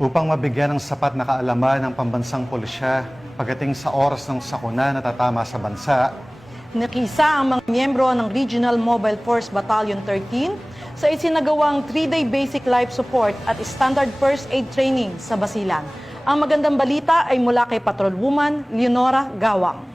upang mabigyan ng sapat na kaalaman ng pambansang pulisya pagdating sa oras ng sakuna na tatama sa bansa. Nakisa ang mga miyembro ng Regional Mobile Force Battalion 13 sa isinagawang 3-day basic life support at standard first aid training sa Basilan. Ang magandang balita ay mula kay Patrolwoman Leonora Gawang.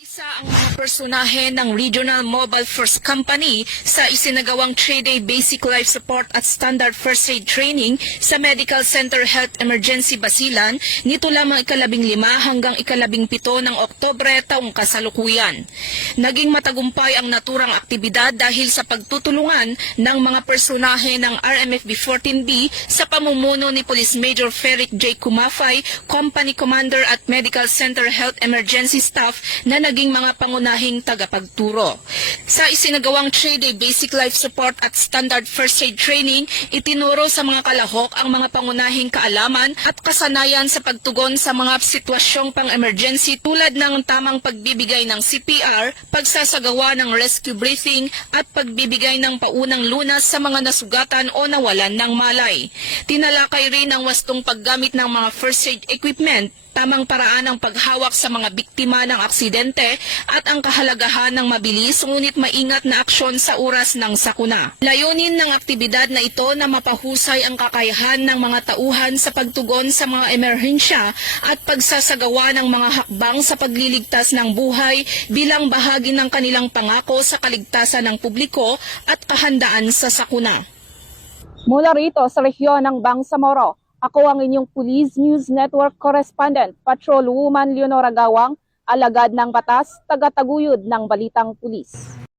Isa ang mga personahe ng Regional Mobile Force Company sa isinagawang 3-day basic life support at standard first aid training sa Medical Center Health Emergency Basilan nito lamang 15 hanggang 17 ng Oktubre taong kasalukuyan. Naging matagumpay ang naturang aktibidad dahil sa pagtutulungan ng mga personahe ng RMFB 14B sa pamumuno ni Police Major Ferric J. Kumafay, Company Commander at Medical Center Health Emergency Staff na naging mga pangunahing tagapagturo. Sa isinagawang 3-day basic life support at standard first aid training, itinuro sa mga kalahok ang mga pangunahing kaalaman at kasanayan sa pagtugon sa mga sitwasyong pang-emergency tulad ng tamang pagbibigay ng CPR, pagsasagawa ng rescue breathing at pagbibigay ng paunang lunas sa mga nasugatan o nawalan ng malay. Tinalakay rin ang wastong paggamit ng mga first aid equipment, tamang paraan ng paghawak sa mga biktima ng aksidente at ang kahalagahan ng mabilis ngunit maingat na aksyon sa oras ng sakuna. Layunin ng aktibidad na ito na mapahusay ang kakayahan ng mga tauhan sa pagtugon sa mga emerhensya at pagsasagawa ng mga hakbang sa pagliligtas ng buhay bilang bahagi ng kanilang pangako sa kaligtasan ng publiko at kahandaan sa sakuna. Mula rito sa rehiyon ng Bangsamoro, ako ang inyong Police News Network Correspondent, Patrolwoman Leonora Gawang, alagad ng batas, tagataguyod ng balitang pulis.